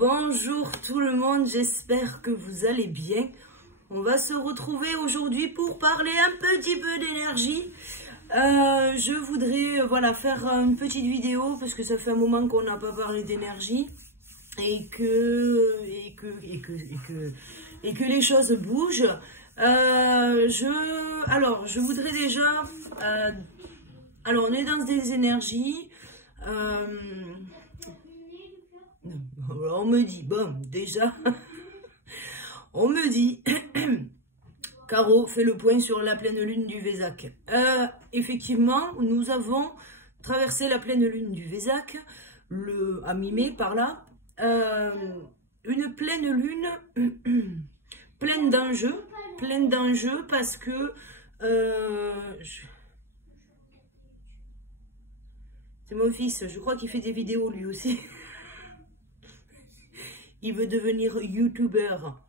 Bonjour tout le monde, j'espère que vous allez bien. On va se retrouver aujourd'hui pour parler un petit peu d'énergie. Je voudrais faire une petite vidéo parce que ça fait un moment qu'on n'a pas parlé d'énergie et que les choses bougent. Je voudrais déjà... alors, on est dans des énergies... on me dit, bon, déjà, on me dit, Caro fait le point sur la pleine lune du Vésac. Effectivement, nous avons traversé la pleine lune du Vésac, à mi-mai par là, une pleine lune pleine d'enjeux parce que c'est mon fils, je crois qu'il fait des vidéos lui aussi. Il veut devenir youtubeur.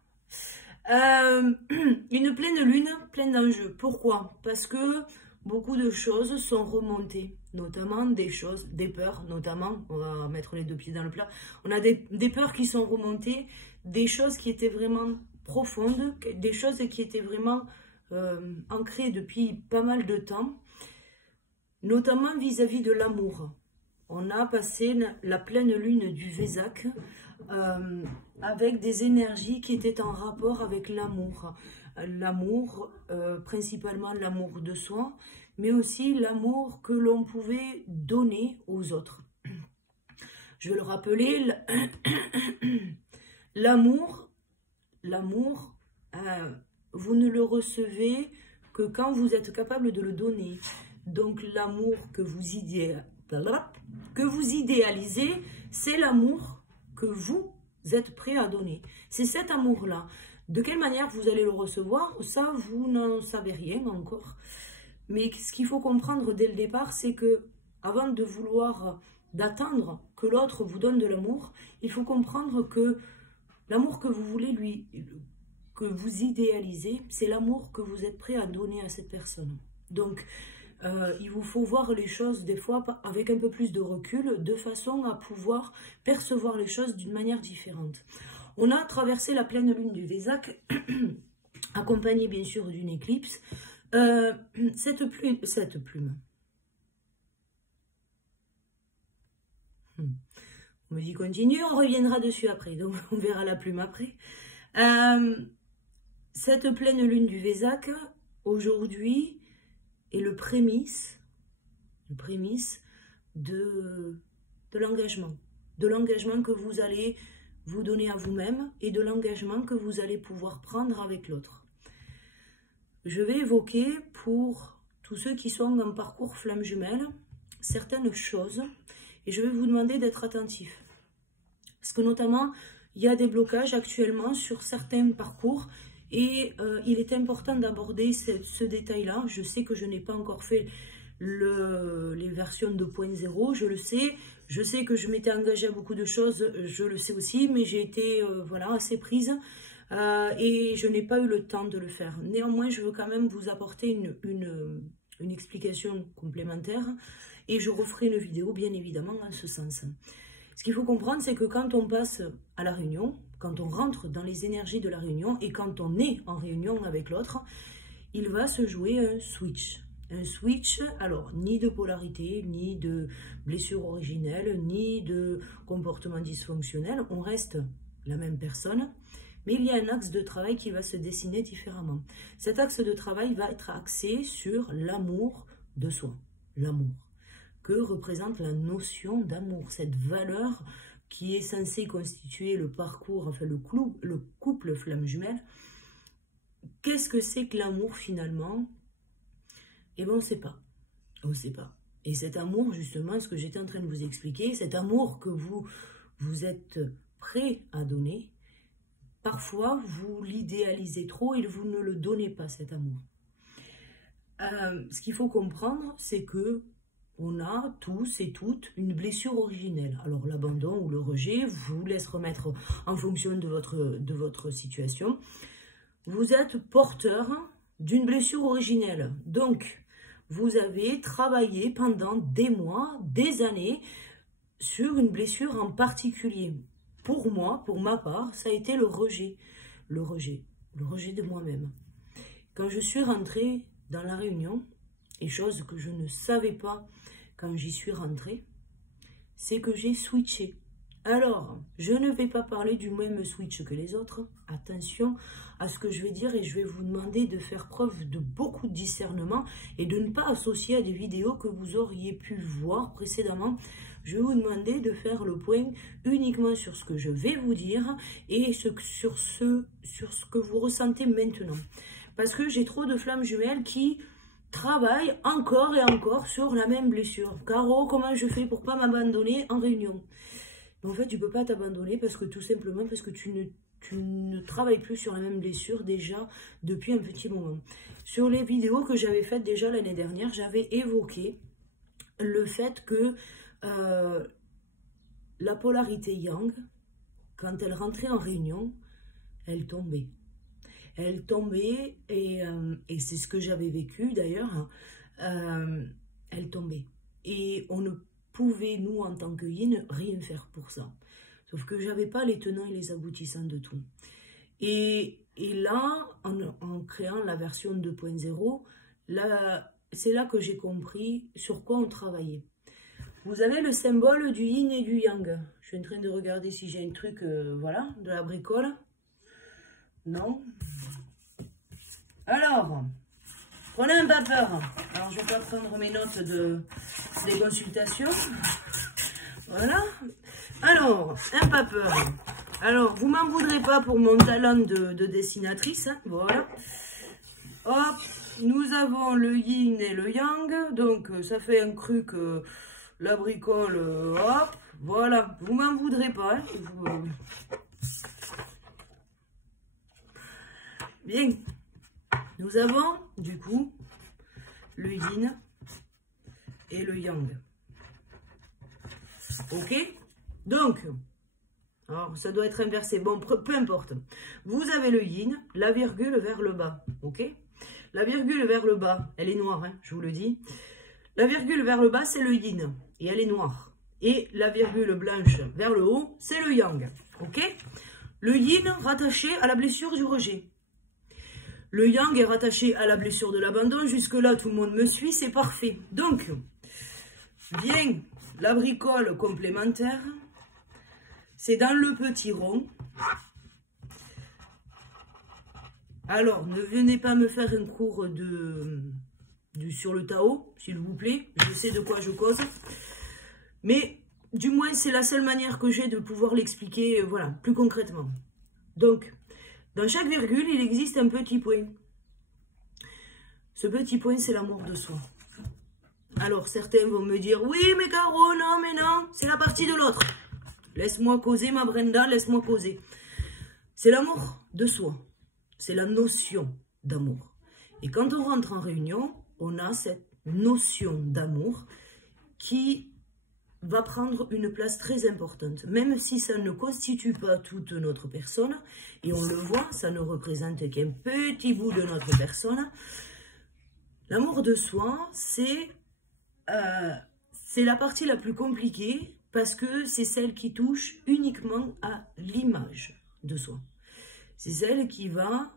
Une pleine lune, pleine d'enjeux. Pourquoi? Parce que beaucoup de choses sont remontées, notamment des peurs, notamment, on va mettre les deux pieds dans le plat, on a des peurs qui sont remontées, des choses qui étaient vraiment profondes, des choses qui étaient vraiment ancrées depuis pas mal de temps, notamment vis-à-vis de l'amour. On a passé la pleine lune du Vésac avec des énergies qui étaient en rapport avec l'amour. L'amour, principalement l'amour de soi, mais aussi l'amour que l'on pouvait donner aux autres. Je vais le rappeler, l'amour, vous ne le recevez que quand vous êtes capable de le donner. Donc l'amour que vous idéalisez, c'est l'amour que vous êtes prêt à donner. C'est cet amour-là. De quelle manière vous allez le recevoir, ça, vous n'en savez rien encore. Mais ce qu'il faut comprendre dès le départ, c'est que avant de vouloir, d'attendre que l'autre vous donne de l'amour, il faut comprendre que l'amour que vous voulez que vous idéalisez, c'est l'amour que vous êtes prêt à donner à cette personne. Donc, il vous faut voir les choses des fois avec un peu plus de recul, de façon à pouvoir percevoir les choses d'une manière différente. On a traversé la pleine lune du Vésac, accompagnée bien sûr d'une éclipse. Cette plume. On me dit continue, on reviendra dessus après, donc on verra la plume après. Cette pleine lune du Vésac, aujourd'hui, est le prémisse de l'engagement. De l'engagement que vous allez vous donner à vous-même et de l'engagement que vous allez pouvoir prendre avec l'autre. Je vais évoquer pour tous ceux qui sont en parcours flamme jumelle certaines choses et je vais vous demander d'être attentifs. Parce que notamment, il y a des blocages actuellement sur certains parcours. Et il est important d'aborder ce détail-là. Je sais que je n'ai pas encore fait les versions 2.0, je le sais. Je sais que je m'étais engagée à beaucoup de choses, je le sais aussi, mais j'ai été assez prise et je n'ai pas eu le temps de le faire. Néanmoins, je veux quand même vous apporter une explication complémentaire et je referai une vidéo, bien évidemment, en ce sens. Ce qu'il faut comprendre, c'est que quand on passe à la réunion, quand on rentre dans les énergies de la réunion et quand on est en réunion avec l'autre, il va se jouer un switch. Un switch, alors, ni de polarité, ni de blessure originelle, ni de comportement dysfonctionnel. On reste la même personne, mais il y a un axe de travail qui va se dessiner différemment. Cet axe de travail va être axé sur l'amour de soi. L'amour. Que représente la notion d'amour, cette valeur qui est censé constituer le parcours, enfin le couple flamme jumelle. Qu'est-ce que c'est que l'amour finalement? Eh bien, on ne sait pas. On ne sait pas. Et cet amour, justement, ce que j'étais en train de vous expliquer, cet amour que vous êtes prêt à donner, parfois vous l'idéalisez trop et vous ne le donnez pas, cet amour. Ce qu'il faut comprendre, c'est que on a tous et toutes une blessure originelle. Alors l'abandon ou le rejet, je vous laisse remettre en fonction de votre situation. Vous êtes porteur d'une blessure originelle. Donc, vous avez travaillé pendant des mois, des années, sur une blessure en particulier. pour moi, pour ma part, ça a été le rejet. Le rejet de moi-même. Quand je suis rentrée dans la réunion, et chose que je ne savais pas quand j'y suis rentrée, c'est que j'ai switché. Alors, je ne vais pas parler du même switch que les autres. Attention à ce que je vais dire et je vais vous demander de faire preuve de beaucoup de discernement et de ne pas associer à des vidéos que vous auriez pu voir précédemment. Je vais vous demander de faire le point uniquement sur ce que je vais vous dire et sur ce que vous ressentez maintenant. Parce que j'ai trop de flammes jumelles qui travaillent encore et encore sur la même blessure. Caro, comment je fais pour pas m'abandonner en réunion? Mais en fait, tu ne peux pas t'abandonner parce que tout simplement parce que tu ne travailles plus sur la même blessure déjà depuis un petit moment. Sur les vidéos que j'avais faites déjà l'année dernière, j'avais évoqué le fait que la polarité yang, quand elle rentrait en réunion, elle tombait. Elle tombait et c'est ce que j'avais vécu d'ailleurs, elle tombait. Et on ne pouvait, nous, en tant que yin, rien faire pour ça. Sauf que j'avais pas les tenants et les aboutissants de tout. Et là, en créant la version 2.0, c'est là que j'ai compris sur quoi on travaillait. Vous avez le symbole du yin et du yang. Je suis en train de regarder si j'ai un truc, voilà, de la bricole. Non. Alors, prenez un papier. Alors, je vais pas prendre mes notes des consultations. Voilà. Alors, un papier. Alors, vous m'en voudrez pas pour mon talent de dessinatrice. Hein, voilà. Hop, nous avons le yin et le yang. Donc, ça fait un truc, la bricole, hop. Voilà, vous m'en voudrez pas. Hein, Bien. Nous avons, du coup, le yin et le yang. Ok? Donc, alors ça doit être inversé. Bon, peu importe. Vous avez le yin, la virgule vers le bas. Ok? La virgule vers le bas, elle est noire, hein, je vous le dis. La virgule vers le bas, c'est le yin. Et elle est noire. Et la virgule blanche vers le haut, c'est le yang. Ok? Le yin rattaché à la blessure du rejet. Le yang est rattaché à la blessure de l'abandon. Jusque-là, tout le monde me suit, c'est parfait. Donc, vient la bricole complémentaire. C'est dans le petit rond. Alors, ne venez pas me faire un cours sur le Tao, s'il vous plaît. Je sais de quoi je cause. Mais, du moins, c'est la seule manière que j'ai de pouvoir l'expliquer, voilà, plus concrètement. Donc, dans chaque virgule, il existe un petit point. Ce petit point, c'est l'amour de soi. Alors, certains vont me dire, oui, mais Caro, non, mais non, c'est la partie de l'autre. Laisse-moi causer, ma Brenda, laisse-moi causer. C'est l'amour de soi. C'est la notion d'amour. Et quand on rentre en réunion, on a cette notion d'amour qui va prendre une place très importante, même si ça ne constitue pas toute notre personne, et on le voit, ça ne représente qu'un petit bout de notre personne. L'amour de soi, c'est la partie la plus compliquée, parce que c'est celle qui touche uniquement à l'image de soi. C'est celle qui va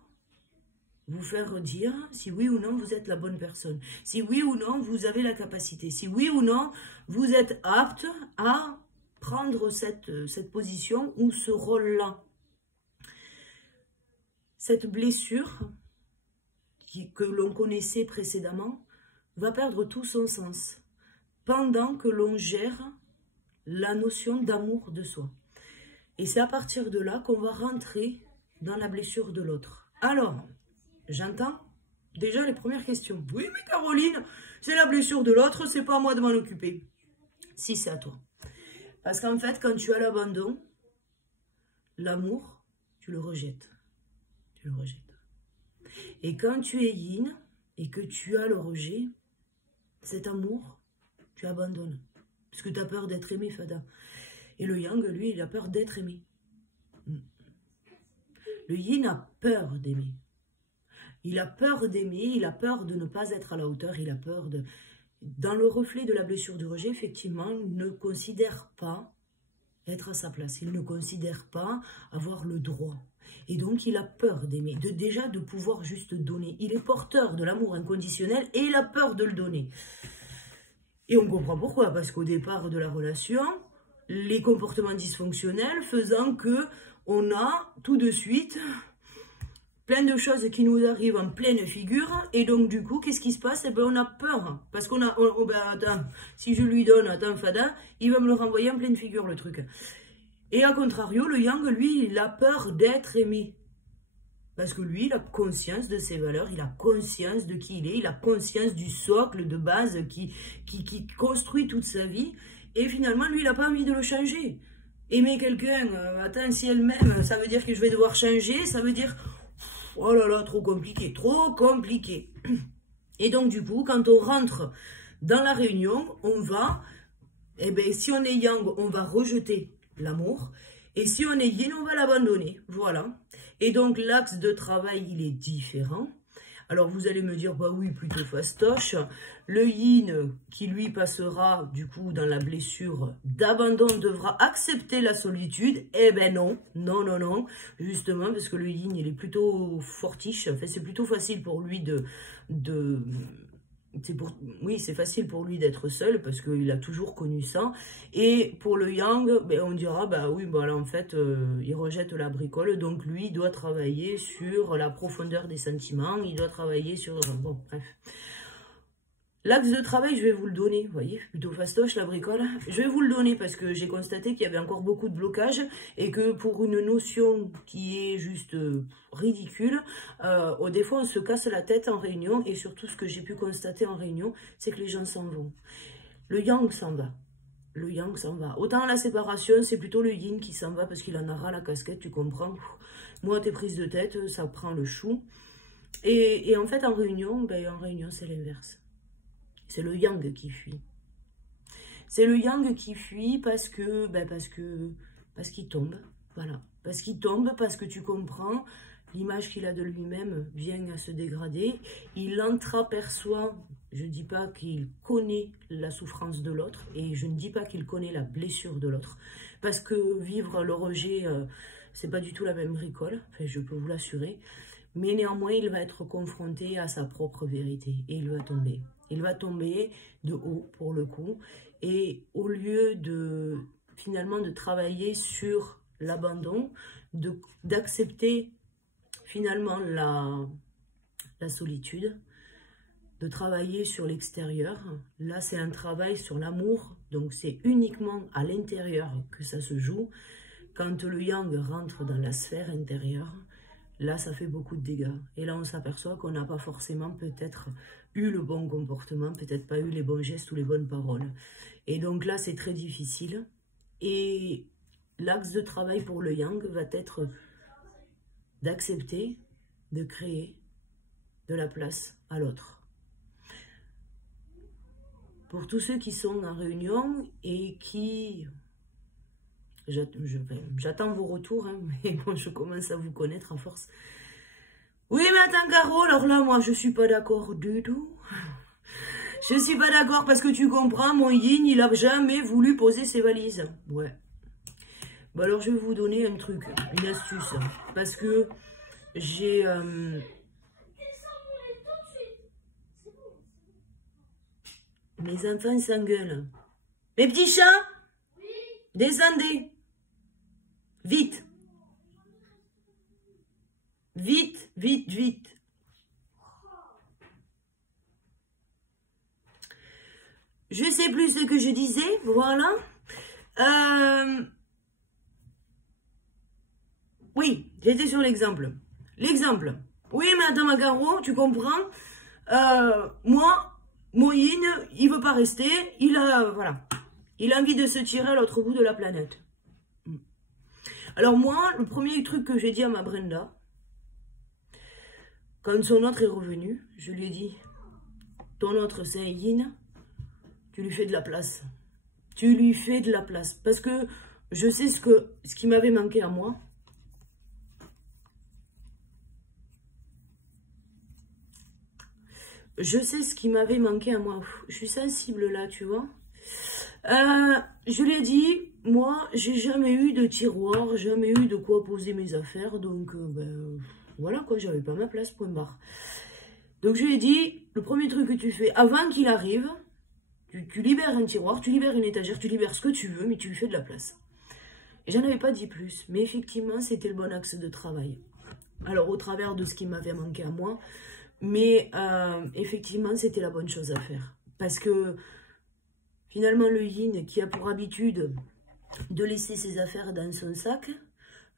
vous faire dire si oui ou non vous êtes la bonne personne, si oui ou non vous avez la capacité, si oui ou non vous êtes apte à prendre cette position ou ce rôle-là. Cette blessure que l'on connaissait précédemment va perdre tout son sens pendant que l'on gère la notion d'amour de soi. Et c'est à partir de là qu'on va rentrer dans la blessure de l'autre. Alors, j'entends déjà les premières questions. Oui, mais Caroline, c'est la blessure de l'autre, c'est pas à moi de m'en occuper. Si, c'est à toi. Parce qu'en fait, quand tu as l'abandon, l'amour, tu le rejettes. Tu le rejettes. Et quand tu es yin et que tu as le rejet, cet amour, tu abandonnes. Parce que tu as peur d'être aimé, Fada. Et le yang, lui, il a peur d'être aimé. Le yin a peur d'aimer. Il a peur d'aimer, il a peur de ne pas être à la hauteur, il a peur de... Dans le reflet de la blessure du rejet, effectivement, ne considère pas être à sa place. Il ne considère pas avoir le droit. Et donc, il a peur d'aimer, déjà de pouvoir juste donner. Il est porteur de l'amour inconditionnel et il a peur de le donner. Et on comprend pourquoi, parce qu'au départ de la relation, les comportements dysfonctionnels faisant que on a tout de suite plein de choses qui nous arrivent en pleine figure. Et donc, du coup, qu'est-ce qui se passe? Eh ben, on a peur. Parce qu'on a... ben, attends, si je lui donne, attends, fada, il va me le renvoyer en pleine figure, le truc. Et à contrario, le yang, lui, il a peur d'être aimé. Parce que lui, il a conscience de ses valeurs, il a conscience de qui il est, il a conscience du socle de base qui construit toute sa vie. Et finalement, lui, il n'a pas envie de le changer. Aimer quelqu'un, attends, si elle m'aime, ça veut dire que je vais devoir changer, ça veut dire... Oh là là, trop compliqué, trop compliqué. Et donc, du coup, quand on rentre dans la réunion, on va, eh bien, si on est yang, on va rejeter l'amour. Et si on est yin, on va l'abandonner. Voilà. Et donc, l'axe de travail, il est différent. Alors, vous allez me dire, bah oui, plutôt fastoche. Le yin, qui lui passera, du coup, dans la blessure d'abandon, devra accepter la solitude. Eh ben non, non, non, non. Justement, parce que le yin, il est plutôt fortiche. En fait, c'est plutôt facile pour lui oui, c'est facile pour lui d'être seul parce qu'il a toujours connu ça. Et pour le yang, ben, on dira, bah oui, bah là, en fait, il rejette la bricole. Donc, lui, il doit travailler sur la profondeur des sentiments. Il doit travailler sur... Bon, bref. L'axe de travail, je vais vous le donner. Vous voyez, plutôt fastoche, la bricole. Je vais vous le donner parce que j'ai constaté qu'il y avait encore beaucoup de blocages et que pour une notion qui est juste ridicule, des fois, on se casse la tête en réunion. Et surtout, ce que j'ai pu constater en réunion, c'est que les gens s'en vont. Le yang s'en va. Le yang s'en va. Autant la séparation, c'est plutôt le yin qui s'en va parce qu'il en a ras la casquette, tu comprends. Moi, tes prises de tête, ça prend le chou. Et en fait, en réunion, ben, c'est l'inverse. C'est le yang qui fuit. C'est le yang qui fuit parce qu'il tombe. Voilà. Parce qu'il tombe, parce que tu comprends, l'image qu'il a de lui-même vient à se dégrader. Il entreaperçoit, je ne dis pas qu'il connaît la souffrance de l'autre, et je ne dis pas qu'il connaît la blessure de l'autre. Parce que vivre le rejet, c'est pas du tout la même bricole, enfin, je peux vous l'assurer. Mais néanmoins, il va être confronté à sa propre vérité et il va tomber. Il va tomber de haut pour le coup. Et au lieu de finalement de travailler sur l'abandon, d'accepter finalement la solitude, de travailler sur l'extérieur, là c'est un travail sur l'amour. Donc c'est uniquement à l'intérieur que ça se joue. Quand le yang rentre dans la sphère intérieure, là, ça fait beaucoup de dégâts. Et là, on s'aperçoit qu'on n'a pas forcément peut-être eu le bon comportement, peut-être pas eu les bons gestes ou les bonnes paroles. Et donc là, c'est très difficile. Et l'axe de travail pour le yang va être d'accepter, de créer de la place à l'autre. Pour tous ceux qui sont en réunion et qui... J'attends vos retours, hein, mais bon, je commence à vous connaître à force. Oui, mais attends, Caro, alors là, moi, je suis pas d'accord du tout. Je suis pas d'accord parce que tu comprends, mon yin, il a jamais voulu poser ses valises. Ouais. Bon, alors, je vais vous donner un truc, une astuce. Parce que j'ai... Mes enfants s'engueulent. Mes petits chats, descendez. Vite. Vite, vite, vite. Je sais plus ce que je disais, voilà. Oui, j'étais sur l'exemple. L'exemple. Oui, mais attends, Macaro, tu comprends. Moi, mon yin, il veut pas rester. Il a, voilà. Il a envie de se tirer à l'autre bout de la planète. Alors moi, le premier truc que j'ai dit à ma Brenda, quand son autre est revenu, je lui ai dit, ton autre c'est un yin, tu lui fais de la place. Tu lui fais de la place. Parce que je sais ce qui m'avait manqué à moi. Je sais ce qui m'avait manqué à moi. Je suis sensible là, tu vois. Je l'ai dit, moi, j'ai jamais eu de tiroir, jamais eu de quoi poser mes affaires, donc ben, voilà quoi, j'avais pas ma place, point barre. Donc je lui ai dit, le premier truc que tu fais avant qu'il arrive, tu libères un tiroir, tu libères une étagère, tu libères ce que tu veux, mais tu lui fais de la place. Et j'en avais pas dit plus, mais effectivement, c'était le bon axe de travail. Alors, au travers de ce qui m'avait manqué à moi, mais effectivement, c'était la bonne chose à faire. Parce que, finalement, le yin, qui a pour habitude de laisser ses affaires dans son sac,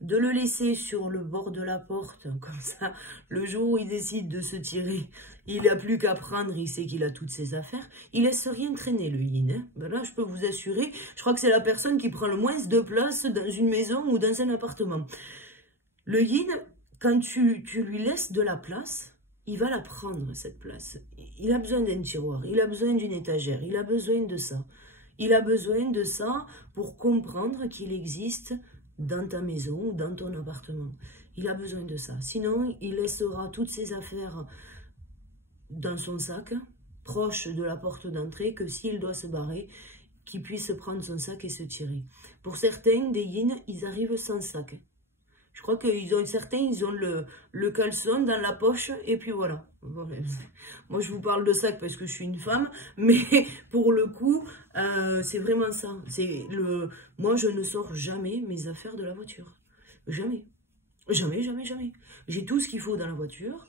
de le laisser sur le bord de la porte, comme ça, le jour où il décide de se tirer, il n'a plus qu'à prendre, il sait qu'il a toutes ses affaires, il laisse rien traîner, le yin. Hein. Ben là, je peux vous assurer, je crois que c'est la personne qui prend le moins de place dans une maison ou dans un appartement. Le yin, quand tu lui laisses de la place, il va la prendre, cette place. Il a besoin d'un tiroir, il a besoin d'une étagère, il a besoin de ça. Il a besoin de ça pour comprendre qu'il existe dans ta maison ou dans ton appartement. Il a besoin de ça. Sinon, il laissera toutes ses affaires dans son sac, proche de la porte d'entrée, que s'il doit se barrer, qu'il puisse prendre son sac et se tirer. Pour certains, des yin, ils arrivent sans sac. Je crois que certains, ils ont le caleçon dans la poche et puis voilà. Moi, je vous parle de sac parce que je suis une femme, mais pour le coup, c'est vraiment ça. Moi, je ne sors jamais mes affaires de la voiture. Jamais. Jamais, jamais, jamais. J'ai tout ce qu'il faut dans la voiture.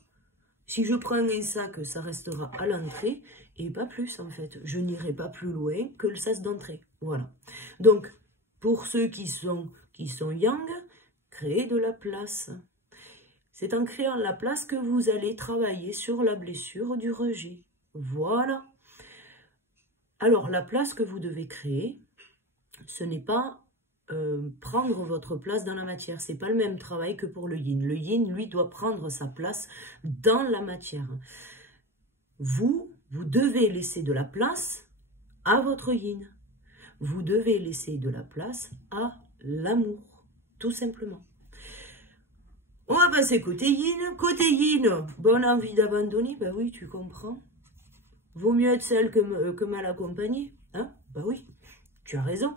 Si je prends un sac, ça restera à l'entrée et pas plus en fait. Je n'irai pas plus loin que le sas d'entrée. Voilà. Donc, pour ceux qui sont yang, créez de la place. C'est en créant la place que vous allez travailler sur la blessure du rejet. Voilà. Alors, la place que vous devez créer, ce n'est pas prendre votre place dans la matière. Ce n'est pas le même travail que pour le yin. Le yin, lui, doit prendre sa place dans la matière. Vous devez laisser de la place à votre yin. Vous devez laisser de la place à l'amour, tout simplement. On va passer côté yin. Côté yin, bonne envie d'abandonner, ben oui, tu comprends. Vaut mieux être seul que mal accompagné, hein? Ben oui, tu as raison.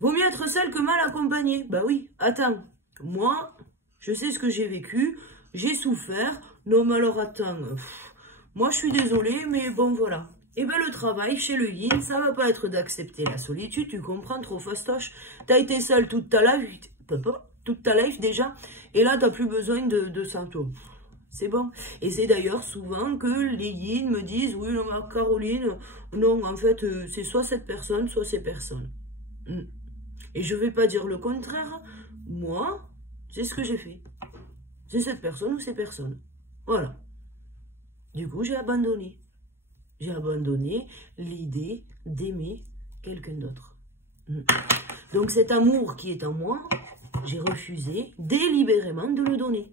Vaut mieux être seul que mal accompagné, ben oui. Attends, moi, je sais ce que j'ai vécu, j'ai souffert. Non, mais alors attends, moi je suis désolée, mais bon voilà. Et bien le travail chez le yin, ça va pas être d'accepter la solitude, tu comprends, trop fastoche. T'as été seul toute ta life déjà, et là t'as plus besoin de ça, toi. C'est bon. Et c'est d'ailleurs souvent que les yin me disent, oui, non, Caroline, non, en fait, c'est soit cette personne, soit ces personnes. Et je vais pas dire le contraire, moi, c'est ce que j'ai fait. C'est cette personne ou ces personnes. Voilà. Du coup, j'ai abandonné. J'ai abandonné l'idée d'aimer quelqu'un d'autre. Donc cet amour qui est en moi, j'ai refusé délibérément de le donner.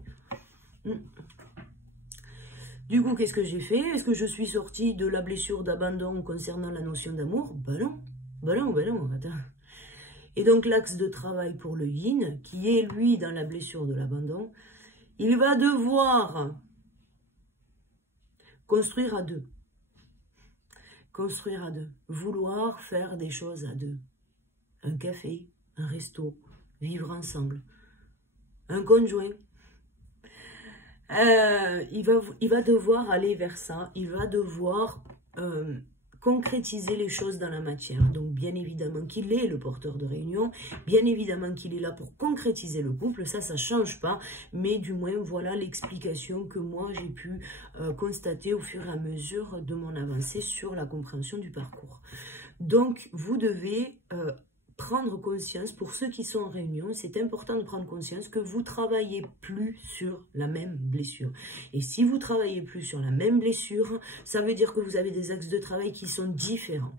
Du coup, qu'est-ce que j'ai fait? Est-ce que je suis sortie de la blessure d'abandon concernant la notion d'amour? Ben non. Ben non, ben non, attends. Et donc l'axe de travail pour le yin, qui est lui dans la blessure de l'abandon, il va devoir construire à deux. Construire à deux. Vouloir faire des choses à deux. Un café, un resto, vivre ensemble. Un conjoint. Il va devoir aller vers ça. Il va devoir concrétiser les choses dans la matière. Donc, bien évidemment qu'il est le porteur de réunion. Bien évidemment qu'il est là pour concrétiser le couple. Ça ne change pas. Mais du moins, voilà l'explication que moi, j'ai pu constater au fur et à mesure de mon avancée sur la compréhension du parcours. Donc, vous devez prendre conscience, pour ceux qui sont en réunion, c'est important de prendre conscience que vous travaillez plus sur la même blessure. Et si vous travaillez plus sur la même blessure, ça veut dire que vous avez des axes de travail qui sont différents.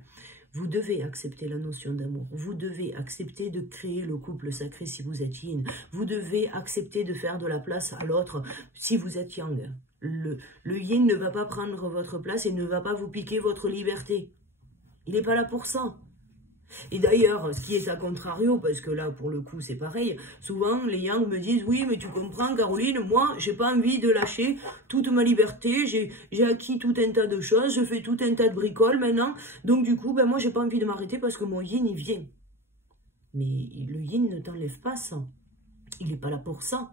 Vous devez accepter la notion d'amour. Vous devez accepter de créer le couple sacré si vous êtes yin. Vous devez accepter de faire de la place à l'autre si vous êtes yang. Le yin ne va pas prendre votre place et ne va pas vous piquer votre liberté. Il n'est pas là pour ça. Et d'ailleurs, ce qui est à contrario, parce que là, pour le coup, c'est pareil, souvent, les Yang me disent, oui, mais tu comprends, Caroline, moi, j'ai pas envie de lâcher toute ma liberté, j'ai acquis tout un tas de choses, je fais tout un tas de bricoles maintenant, donc du coup, ben, moi, j'ai pas envie de m'arrêter parce que mon yin, il vient. Mais le yin ne t'enlève pas ça. Il n'est pas là pour ça.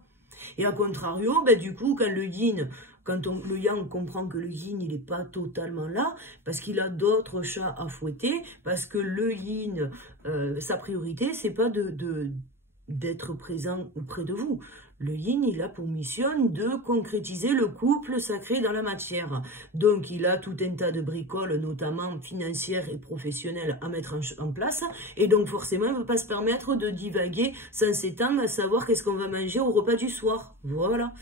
Et à contrario, ben, du coup, quand le yin... Quand le yang comprend que le yin, il n'est pas totalement là, parce qu'il a d'autres chats à fouetter, parce que le yin, sa priorité, c'est pas d'être présent auprès de vous. Le yin, il a pour mission de concrétiser le couple sacré dans la matière. Donc, il a tout un tas de bricoles, notamment financières et professionnelles, à mettre en place. Et donc, forcément, il ne peut pas se permettre de divaguer sans s'étendre à savoir qu'est-ce qu'on va manger au repas du soir. Voilà.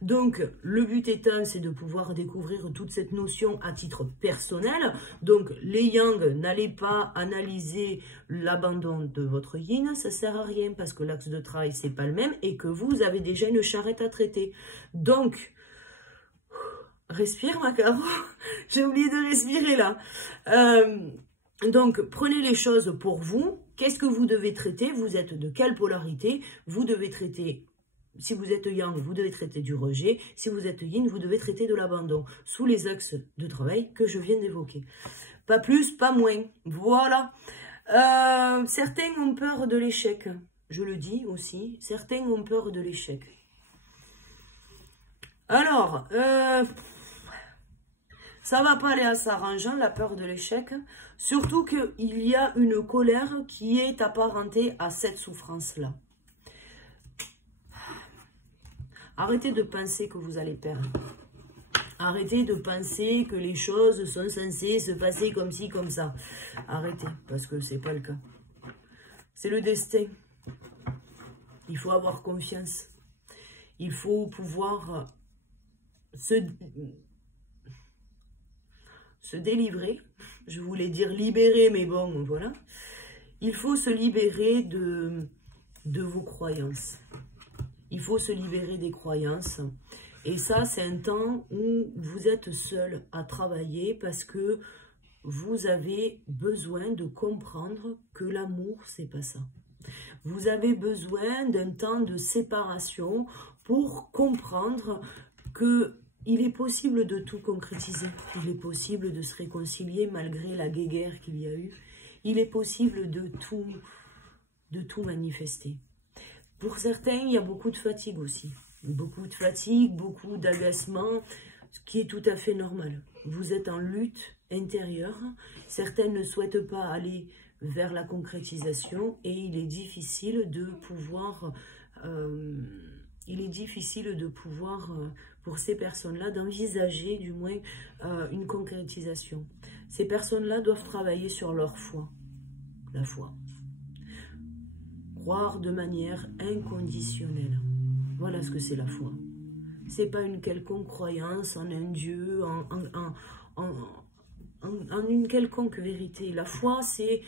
Donc, le but étant, c'est de pouvoir découvrir toute cette notion à titre personnel. Donc, les yang, n'allez pas analyser l'abandon de votre yin, ça ne sert à rien parce que l'axe de travail, c'est pas le même et que vous avez déjà une charrette à traiter. Donc, respire ma Caro, j'ai oublié de respirer là. Donc, prenez les choses pour vous. Qu'est-ce que vous devez traiter? Vous êtes de quelle polarité? Vous devez traiter... Si vous êtes yang, vous devez traiter du rejet. Si vous êtes yin, vous devez traiter de l'abandon. Sous les axes de travail que je viens d'évoquer. Pas plus, pas moins. Voilà. Certains ont peur de l'échec. Je le dis aussi. Certains ont peur de l'échec. Alors, ça va pas aller à s'arrangeant, la peur de l'échec. Surtout qu'il y a une colère qui est apparentée à cette souffrance-là. Arrêtez de penser que vous allez perdre. Arrêtez de penser que les choses sont censées se passer comme ci, comme ça. Arrêtez, parce que c'est pas le cas. C'est le destin. Il faut avoir confiance. Il faut pouvoir se délivrer. Je voulais dire libérer, mais bon, voilà. Il faut se libérer de vos croyances. Il faut se libérer des croyances. Et ça, c'est un temps où vous êtes seul à travailler parce que vous avez besoin de comprendre que l'amour, c'est pas ça. Vous avez besoin d'un temps de séparation pour comprendre que il est possible de tout concrétiser. Il est possible de se réconcilier malgré la guéguerre qu'il y a eu. Il est possible de tout manifester. Pour certains, il y a beaucoup de fatigue aussi. Beaucoup de fatigue, beaucoup d'agacement, ce qui est tout à fait normal. Vous êtes en lutte intérieure. Certains ne souhaitent pas aller vers la concrétisation et il est difficile de pouvoir... pour ces personnes-là, d'envisager du moins une concrétisation. Ces personnes-là doivent travailler sur leur foi. La foi. Croire de manière inconditionnelle. Voilà ce que c'est la foi. C'est pas une quelconque croyance en un Dieu, en une quelconque vérité. La foi, c'est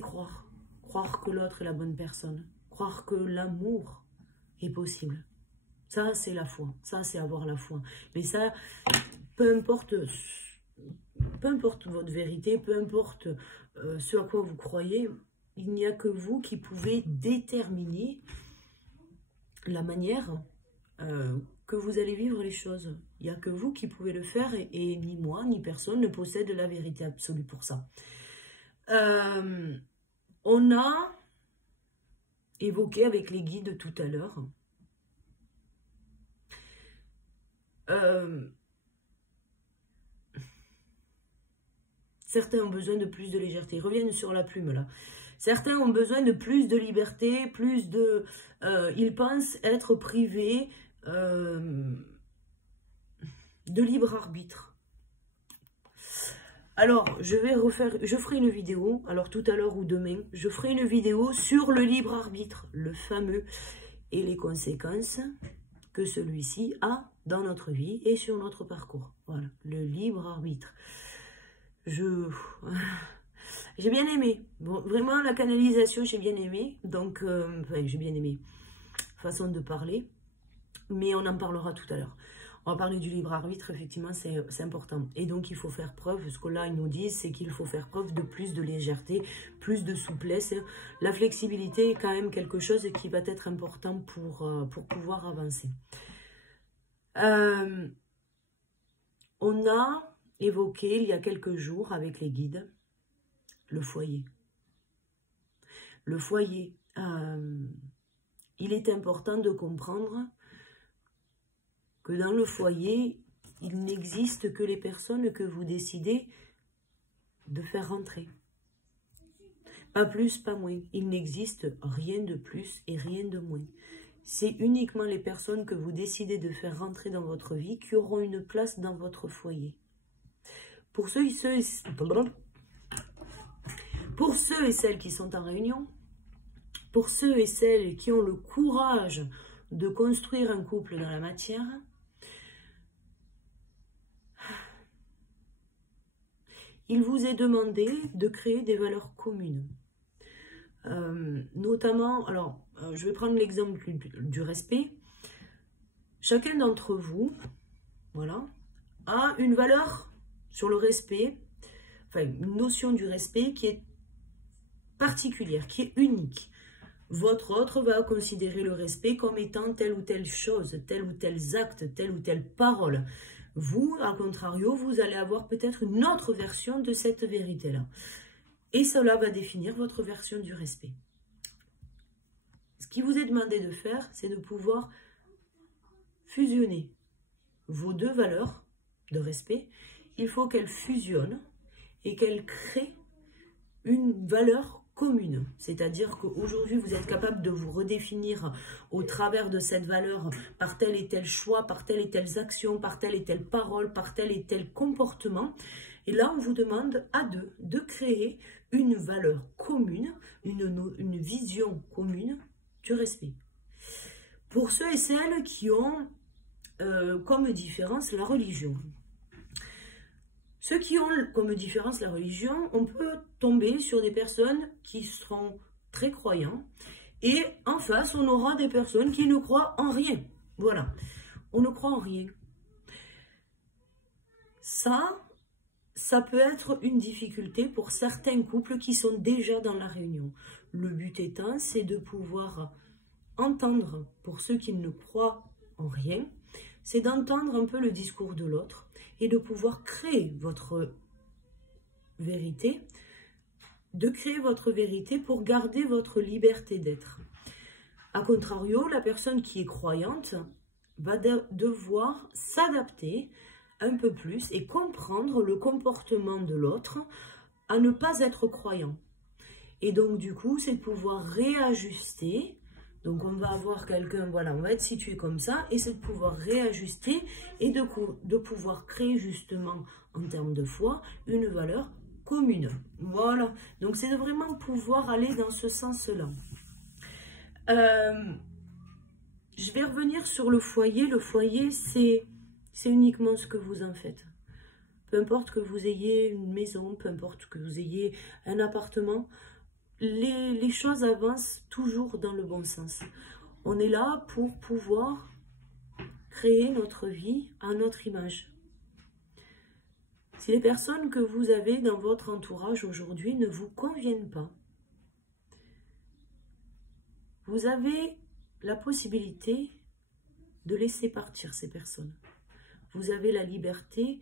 croire. Croire que l'autre est la bonne personne. Croire que l'amour est possible. Ça, c'est la foi. Ça, c'est avoir la foi. Mais ça, peu importe votre vérité, peu importe ce à quoi vous croyez, il n'y a que vous qui pouvez déterminer la manière que vous allez vivre les choses. Il n'y a que vous qui pouvez le faire et ni moi, ni personne ne possède la vérité absolue pour ça. On a évoqué avec les guides tout à l'heure certains ont besoin de plus de légèreté. Ils reviennent sur la plume là. Certains ont besoin de plus de liberté, plus de... ils pensent être privés de libre arbitre. Alors, je ferai une vidéo, alors tout à l'heure ou demain, je ferai une vidéo sur le libre arbitre, le fameux, et les conséquences que celui-ci a dans notre vie et sur notre parcours. Voilà, le libre arbitre. J'ai bien aimé. Bon, vraiment, la canalisation, j'ai bien aimé. Donc, enfin, j'ai bien aimé. Façon de parler. Mais on en parlera tout à l'heure. On va parler du libre arbitre, effectivement, c'est important. Et donc, il faut faire preuve, ce que là, ils nous disent, c'est qu'il faut faire preuve de plus de légèreté, plus de souplesse. La flexibilité est quand même quelque chose qui va être important pour pouvoir avancer. On a évoqué, il y a quelques jours, avec les guides, le foyer. Le foyer, il est important de comprendre que dans le foyer, il n'existe que les personnes que vous décidez de faire rentrer. Pas plus, pas moins. Il n'existe rien de plus et rien de moins. C'est uniquement les personnes que vous décidez de faire rentrer dans votre vie qui auront une place dans votre foyer. Pour ceux et celles qui sont en réunion, pour ceux et celles qui ont le courage de construire un couple dans la matière, il vous est demandé de créer des valeurs communes. Notamment, alors, je vais prendre l'exemple du respect. Chacun d'entre vous, voilà, a une valeur sur le respect, enfin, une notion du respect qui est particulière, qui est unique. Votre autre va considérer le respect comme étant telle ou telle chose, tel ou tel acte, telle ou telle parole. Vous, à contrario, vous allez avoir peut-être une autre version de cette vérité-là. Et cela va définir votre version du respect. Ce qui vous est demandé de faire, c'est de pouvoir fusionner vos deux valeurs de respect. Il faut qu'elles fusionnent et qu'elles créent une valeur commune. C'est-à-dire qu'aujourd'hui, vous êtes capable de vous redéfinir au travers de cette valeur par tel et tel choix, par telle et telle action, par telle et telle parole, par tel et tel comportement. Et là, on vous demande à deux de créer une valeur commune, une vision commune du respect. Pour ceux et celles qui ont comme différence la religion. Ceux qui ont comme différence la religion, on peut tomber sur des personnes qui seront très croyants et en face, on aura des personnes qui ne croient en rien. Voilà, on ne croit en rien. Ça peut être une difficulté pour certains couples qui sont déjà dans la réunion. Le but étant, c'est de pouvoir entendre, pour ceux qui ne croient en rien, c'est d'entendre un peu le discours de l'autre et de pouvoir créer votre vérité, pour garder votre liberté d'être. A contrario, la personne qui est croyante va devoir s'adapter un peu plus et comprendre le comportement de l'autre à ne pas être croyant. Et donc, du coup, c'est de pouvoir réajuster. Donc, on va avoir quelqu'un, voilà, on va être situé comme ça, et c'est de pouvoir réajuster et de pouvoir créer justement, en termes de foi, une valeur commune. Voilà, donc c'est de vraiment pouvoir aller dans ce sens-là. Je vais revenir sur le foyer. Le foyer, c'est uniquement ce que vous en faites. Peu importe que vous ayez une maison, peu importe que vous ayez un appartement, les choses avancent toujours dans le bon sens. On est là pour pouvoir créer notre vie à notre image. Si les personnes que vous avez dans votre entourage aujourd'hui ne vous conviennent pas, vous avez la possibilité de laisser partir ces personnes. Vous avez la liberté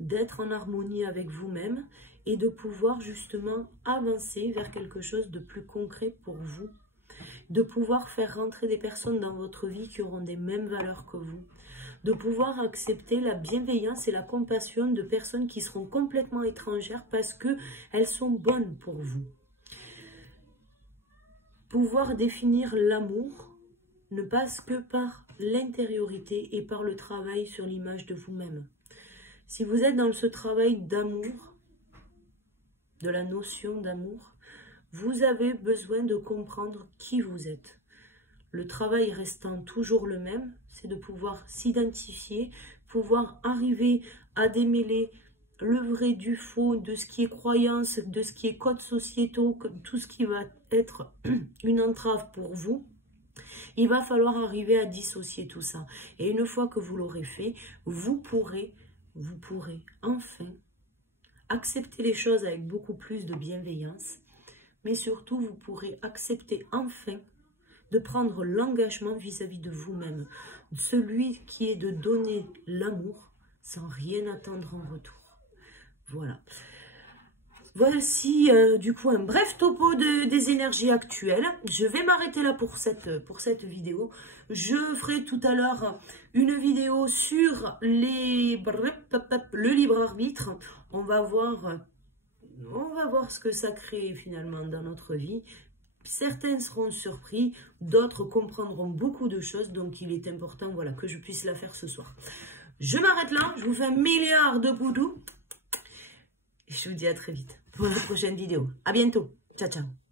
d'être en harmonie avec vous-même et de pouvoir justement avancer vers quelque chose de plus concret pour vous. De pouvoir faire rentrer des personnes dans votre vie qui auront des mêmes valeurs que vous. De pouvoir accepter la bienveillance et la compassion de personnes qui seront complètement étrangères parce qu'elles sont bonnes pour vous. Pouvoir définir l'amour ne passe que par l'intériorité et par le travail sur l'image de vous-même. Si vous êtes dans ce travail d'amour, de la notion d'amour, vous avez besoin de comprendre qui vous êtes. Le travail restant toujours le même, c'est de pouvoir s'identifier, pouvoir arriver à démêler le vrai du faux, de ce qui est croyance, de ce qui est codes sociétaux, tout ce qui va être une entrave pour vous, Il va falloir arriver à dissocier tout ça. Et une fois que vous l'aurez fait, vous pourrez enfin accepter les choses avec beaucoup plus de bienveillance. Mais surtout, vous pourrez accepter enfin de prendre l'engagement vis-à-vis de vous-même. Celui qui est de donner l'amour sans rien attendre en retour. Voilà. Voici du coup un bref topo des énergies actuelles. Je vais m'arrêter là pour cette vidéo. Je ferai tout à l'heure une vidéo sur le libre arbitre. On va voir ce que ça crée finalement dans notre vie. Certains seront surpris, d'autres comprendront beaucoup de choses. Donc il est important voilà, que je puisse la faire ce soir. Je m'arrête là. Je vous fais un milliard de poudous. Et je vous dis à très vite pour une prochaine vidéo. À bientôt. Ciao, ciao.